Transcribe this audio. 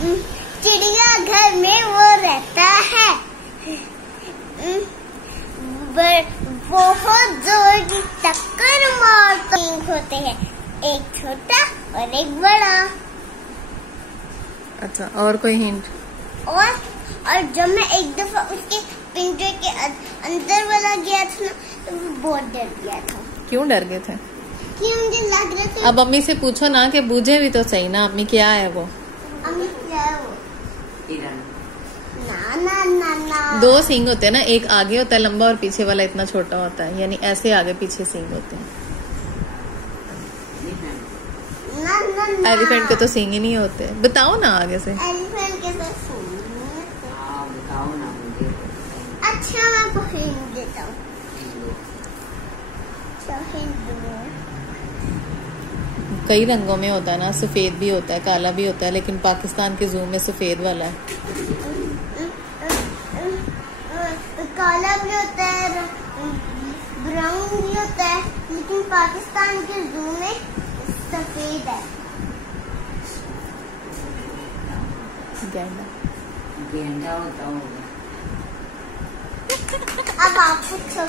चिड़िया घर में वो रहता है, बहुत जोर की टक्कर मारते होते हैं, एक छोटा और एक बड़ा। अच्छा, और कोई हिंट? और जब मैं एक दफा उसके पिंजरे के अंदर वाला गया था ना, तो वो बहुत डर गया था। क्यों डर गए थे? कि मुझे लग रहा था। अब अम्मी से पूछो ना कि बूझे भी तो सही ना अम्मी, क्या है वो? अम्मी क्या है वो? ना ना ना ना, 2 सींग होते हैं ना, एक आगे होता है लंबा और पीछे वाला इतना छोटा होता है, यानी ऐसे आगे पीछे सींग होते हैं। ना ना ना, एलिफेंट के तो सींग ही नहीं होते। बताओ ना आगे से। एलिफेंट के तो सींग नहीं होते। बताओ ना मुझे। अच्छा मैं आपको हिंट देता हूँ। कई रंगों में होता है ना, सफेद भी होता है, काला भी होता है, लेकिन पाकिस्तान के जू में सफेद वाला है। काला भी होता है, ब्राउन भी होता है, लेकिन पाकिस्तान के जू में सफेद है। गेंडा होता होगा। अब आप पूछो।